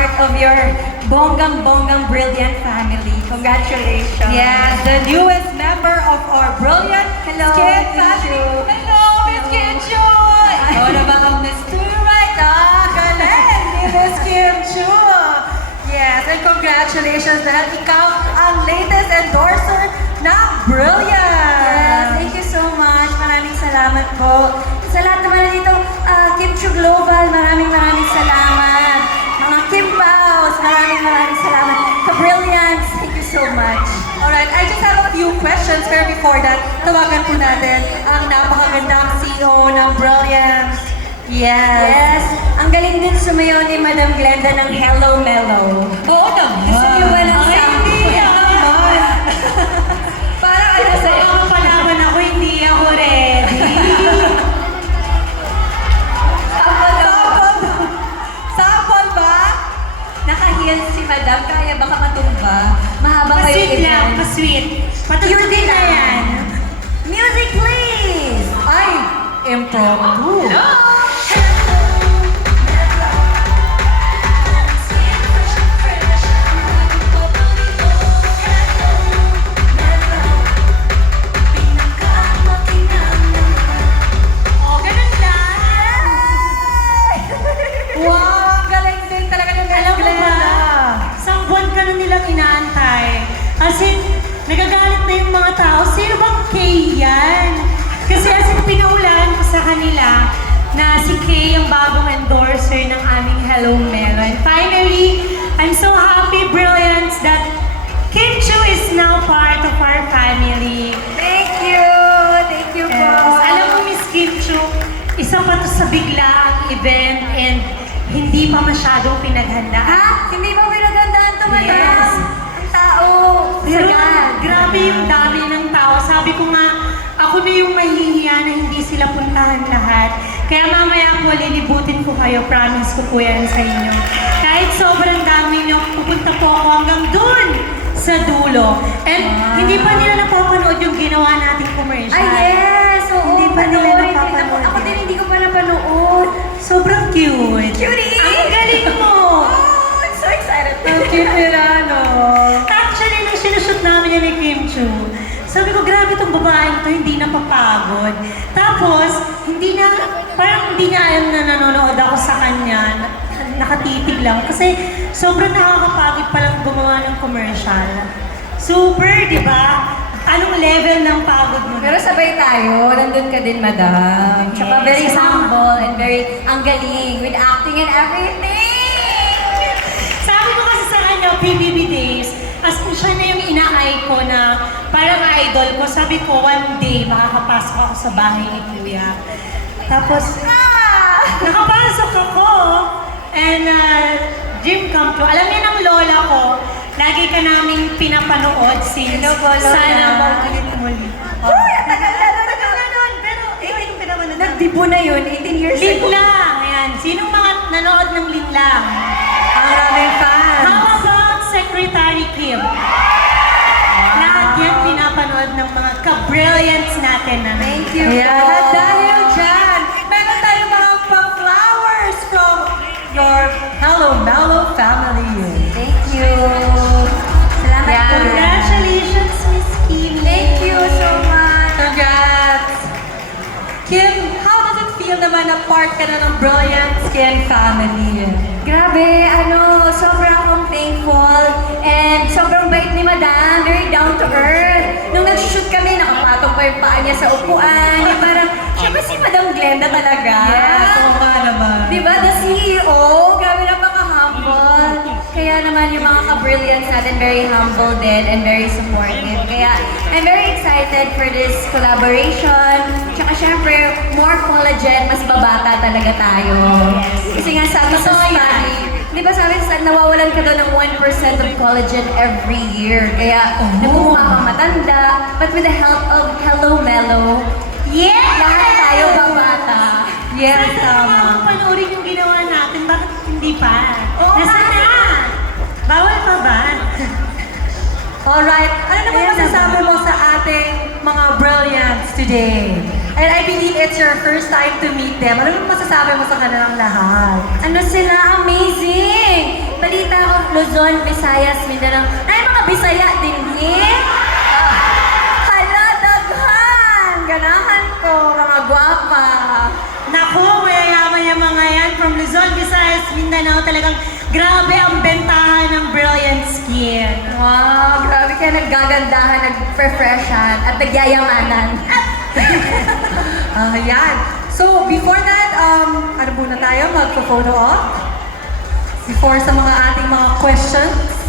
part of your bonggang brilliant family. Congratulations. Yes, the newest member of our brilliant Hello, Skin Miss family. Chu. Hello, Miss Kim Chu! Ikaw na ba ang Miss Chu right? Galing ni Miss Kim Chu! Yes, and congratulations dahil ikaw ang latest endorser ng Brilliant! Yes, thank you so much. Maraming salamat po. Sa lahat naman dito, Kim Chu Global, maraming salamat. Mga Kim Paus, maraming salamat. Sa Brilliance, thank you so much. Alright, I just have a few questions pero before that, tawagan po natin ang napakagandang CEO ng Brilliant. Yes, ang galing din sumayaw ni Madam Glenda ng Hello Mellow. Oo naman. Gusto niyo ba ng Ay, sample? hindi naman. Parang ano sa iyo pa naman ako, hindi ako ready. Sample ba? Naka-heels si Madam, kaya baka matumba. Mahaba kayo Pa-sweet event. lang, pa-sweet. Patututin na yan. Music please! Ay, impromptu. Oh, ganun lang. Wow, ang galing din talaga ng Alam mo Glenda. ba, isang buwan ka na nilang inaantay. As in, nagagalit na yung mga tao, sino bang Kay yan? Kasi as in, pinaulan ko sa kanila na si Kay ang bagong endorser ng aming Hello Melo. And finally, I'm so happy, Brilliance, that Kim Chu is now part of our family. Thank you! Thank you po! Yes. Alam mo, Miss Kim Chu, isa pa to sa biglaang event and hindi pa masyadong pinaghanda. Ha? Hindi ba pinagandaan to, Madam? Yes. Ang tao, Pero sagad. grabe yung dami ng tao. Sabi ko nga, ako na yung mahihiya na hindi sila puntahan lahat. Kaya mamaya po, lilibutin ko kayo. Promise ko po yan sa inyo. Kahit sobrang dami nyo, pupunta po ako hanggang dun sa dulo. And hindi pa nila napapanood yung ginawa nating commercial. Ay, yes! Oo, Hindi pa nila panoorin din. napapanood Ako yan. din hindi ko pa napanood. Sobrang cute. Cutie! Ang galing mo! Oh, I'm so excited. Ang cute nila, no? Actually, nung sinushoot namin yan ni Kim Chu, sabi ko, grabe itong babaeng to, hindi napapagod. Tapos, parang hindi niya alam na nanonood ako sa kanya, nakatitig lang. Kasi sobrang nakakapagod palang gumawa ng commercial. Super, di ba? Anong level ng pagod mo? Pero sabay tayo, nandun ka din, Madam. Tsaka Yes. very humble and very, ang galing, with acting and everything! Sabi ko kasi sa kanya, PBB Days, as in siya na yung ina-eye ko na parang idol ko. Sabi ko, one day, makakapasok ako sa bahay ni Kuya. Tapos, nakapasok ako, and dream come true. Alam niya ng lola ko, lagi ka naming pinapanood since Sino po, Lola? sana maulit muli. Uy, ang tagal na nun! Ganun, pero ikaw yung pinapanood. Nagdibo na yun, 18 years ago. Linlang, ayan. Sinong mga nanood ng Linlang? Ang maraming fans. How about Secretary Kim? Lahat yan pinapanood ng mga ka-brilliance natin. Thank you. Yeah. At dahil dyan, meron tayong mga pa-flowers from your Hello Mellow family. Thank you. Salamat Yeah. po. Congratulations, Miss Kim. Thank you so much. Congrats! Kim, how does it feel naman na part ka na ng Brilliant Skin family? Grabe, sobrang akong thankful and sobrang bait ni Madam, very down to earth. Nung nag-shoot kami, nakapatong pa yung paa niya sa upuan. Yung parang, syempre si Madam Glenda talaga. Yes, oo nga naman. Di ba? The CEO, grabe napaka-humble. Kaya naman yung mga ka-brilliance natin, very humble din and very supportive. Kaya I'm very excited for this collaboration. Tsaka syempre, more collagen, mas babata talaga tayo. Kasi nga sabi sa study, di ba sabi sa nawawalan ka daw ng 1% of collagen every year. Kaya nagmumukha kang matanda. But with the help of Hello Mellow, lahat tayo babata. Yes, Sana tama. naman panoorin yung ginawa natin, bakit hindi pa? Oo Nasa nga. na? Bawal pa ba? Alright, ano naman Ayan masasabi mo sa ating mga Brilliants today? And I believe it's your first time to meet them. Ano naman masasabi mo sa kanilang lahat? Ano sila? Amazing! balita ko, Luzon, Visayas, Mindanao. Ay, mga Bisaya din, Hala, daghan! Ganahan ko, mga gwapa. Naku, mayayaman yung mga yan from Luzon, Visayas, Mindanao. Talagang grabe ang bentahan ng Brilliant Skin. Wow, grabe kayo naggagandahan, nag-refreshan, at nagyayamanan. Ayan. So, before that, ano muna tayo? Magpo-photo op? Before sa mga ating mga questions.